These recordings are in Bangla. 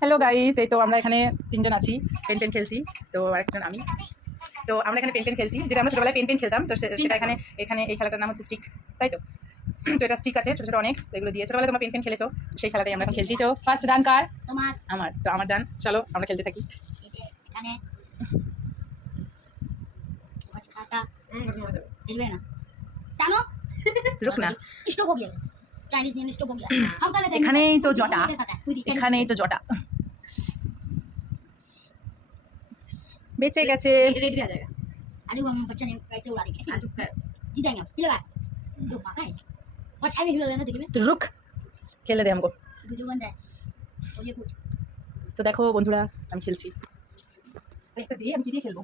হ্যালো গাইস, এই তো আমরা এখানে তিনজন আছি, পেন খেলছি। তো আরেকজন আমি। তো আমরা এখানে পেন খেলছি, যেটা আমরা ছোটবেলায় পেন খেলতাম। তো সেটা এখানে এই খেলাটার নাম হচ্ছে স্টিক, তাই তো। তো এটা স্টিক আছে ছোটো ছোটো অনেক, তো এগুলো দিয়ে ছোটবেলায় তোমরা পেন খেলেছো, সেই খেলাটাই আমরা এখন খেলছি। তো ফার্স্ট দান কার? তোমার। আমার। তো আমার দান, চলো আমরা খেলতে থাকি। এখানে खाता हिलवे ना टानो रुक ना, स्टॉप हो गया चाइनीज ने स्टॉप हो गया हम कर लेते हैं এখানেই তো জটা, এখানেই তো জটা বেঁচে গেছে। रेड भी आ जाएगा अरे वो हम बच्चे ने कैसे उड़ा देंगे चुप कर जीत जाएंगे हम हिलेगा जो फाका है और छाई में हिल लेना देखिए তো রুক, খেলে দে हमको। वीडियो बंद है बोलिए कुछ তো দেখো বন্ধুরা, আমি খেলছি। একটা দিয়ে আমি কি দিয়ে খেলবো?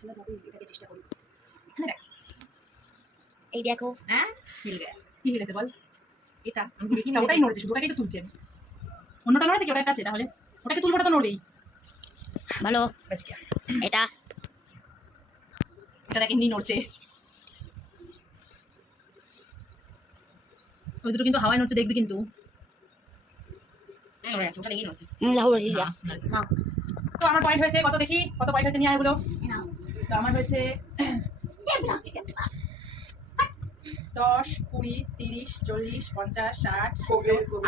খেলা যাবে, এটাকে চেষ্টা করি। এখানে দেখ, এই দেখো হ্যাঁ মিল গেছে। কি হিলেছে বল? এটা আমি দেখি না, ওটাই নড়ছে শুধু, ওটাকেই তো তুলছি আমি। অন্যটা নড়ছে কি? ওটার কাছে, তাহলে ওটাকে তুলবোটা তো নড়বেই। ভালো বেঁচে গিয়া এটা এটা দেখ এমনি নড়ছে। ওই দুটো কিন্তু হাওয়ায় নড়ছে, দেখবি কিন্তু। নড়ে গেছে, ওটা লেগেই নড়ছে। লাহোর লিয়া নড়ছে। নাও তো আমার পয়েন্ট হয়েছে কত দেখি, কত পয়েন্ট হয়েছে নিয়ে আয় এগুলো। নাও তো আমার হয়েছে ये ब्लॉक 10, 20, 30, 40, 50, 60,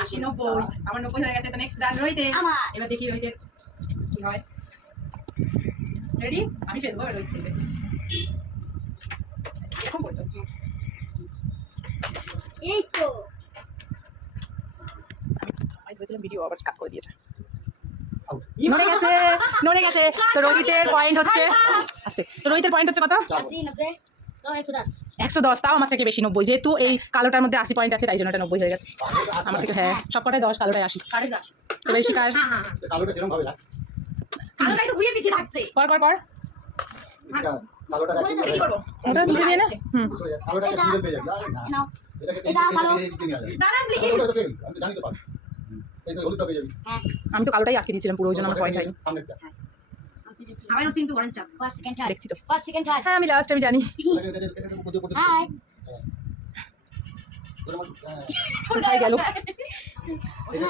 80, 90। আমার 90 হয়ে গেছে। তো নেক্সট ডান রোহিতে। আমার। এবার দেখি রোহিতের কি হয়। রেডি? আমি ফেলবো, রোহিত খেলবে। এরকম করতো। এই তো আমি ভেবেছিলাম ভিডিও আবার কাট করে দিয়েছে। নড়ে গেছে, নড়ে গেছে। তো রোহিতের পয়েন্ট হচ্ছে, আস্তে। তো রোহিতের পয়েন্ট হচ্ছে কত? 80 90 100 110 110। তাও আমার থেকে বেশি, 90। যেহেতু এই কালোটার মধ্যে 80 পয়েন্ট আছে, তাই জন্য এটা 90 হয়ে গেছে আমার থেকে। হ্যাঁ, সব কটাই 10, কালোটাই 80। তো বেশি কার? কালোটা সেরকম ভাবে রাখ, কালোটাই তো ঘুরিয়ে পিছিয়ে থাকছে কর কর কর। কালোটা রাখছি কি করবো? ওটা তুলে দিয়ে না। কালোটা সুন্দর পেয়ে যাবে। আরে না, নাও এটাকে এটা ভালো। দিতে নিয়ে আসবে। দাঁড়ান প্লিজ কালোটা তো পেয়ে, আমি তো জানি তো পারি। এই তো হলুদটা পেয়ে যাবি। হ্যাঁ আমি তো কালোটাই আটকে দিয়েছিলাম পুরো, ওই জন্য আমার পয়েন্ট হয়নি। সামনেরটা। আবার হচ্ছে কিন্তু অরেঞ্জটা ফার্স্ট সেকেন্ড থার্ড দেখছি তো। ফার্স্ট সেকেন্ড থার্ড হ্যাঁ, আমি লাস্ট, আমি জানি। এটা উপরে উপরে। হাই কোথায় গেল? এটা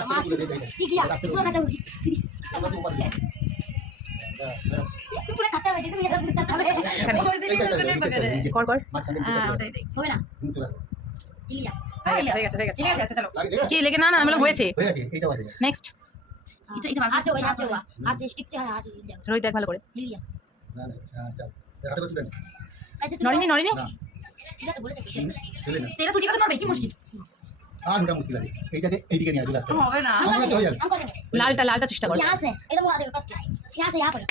কাছে তুলে দে। ঠিক আছে পুরো কথা বলছি আমরা তো উপাধি। পুরো কথা বলছি তুমি এটা করতে হবে এখানে কর কর। মাঝখানে ওটাই দেখছি হবে না ঠিক আছে হয়ে গেছে, হয়ে গেছে, হয়ে গেছে। আচ্ছা চলো। লাগে কি লেগে? না না, আমি হয়েছে। হয়ে গেছে, এইটাও আছে। নেক্সট এটা हाथ से होगा हाथ से स्टिक से हाथ से हिल जाएगा রোহিত দেখ ভালো করে। हिल गया না না, চল হাতে করে তুলে নে। कैसे নড়িনি নড়িনি। না এটা তো বলে থাকি তুলে নে। এটা তুলছি, কথা নড়বে, কি মুশকিল। আর ওটা মুশকিল আছে, এইটাকে এইদিকে নিয়ে আসবে লাস্টে। হবে না। हम হয়ে যাবে। कर देंगे লালটা, লালটা চেষ্টা কর। यहाँ से एकदम उड़ा देगा कस के यहाँ से यहाँ पर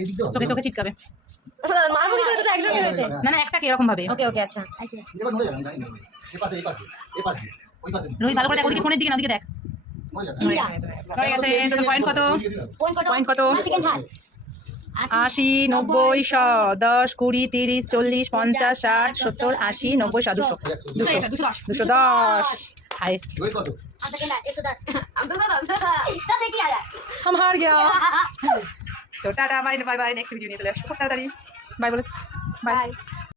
এইদিক দাও। চোখে চোখে চিটকাবে। मारबो की तो एक्शन হয়েছে না না, একটাকে এরকম ভাবে। ओके ओके अच्छा ऐसे এবার হয়ে যাবে, আমি জানি না। এই পাশে ওই পাশে রোহিত ভালো করে দেখ, ওদিকে ফোনের দিকে না, ওদিকে দেখ। হয়ে যাবে। इंडिया নড়ে গেছে। তোর পয়েন্ট কত? पॉइंट कट কত? सेकंड हाथ 80, 90, 100, 10, 20, 30, 40, 50, 60, 70, 80, 90, 100, 200, 210 हाईएस्ट। ওই কত? सेकंड हाथ 110 अब तो 10 एक ही आ जाए हम हार गया। तो tata, bye bye bye. Next video নিয়ে চলে আসবো খুব তাড়াতাড়ি। বাই বলো। বাই।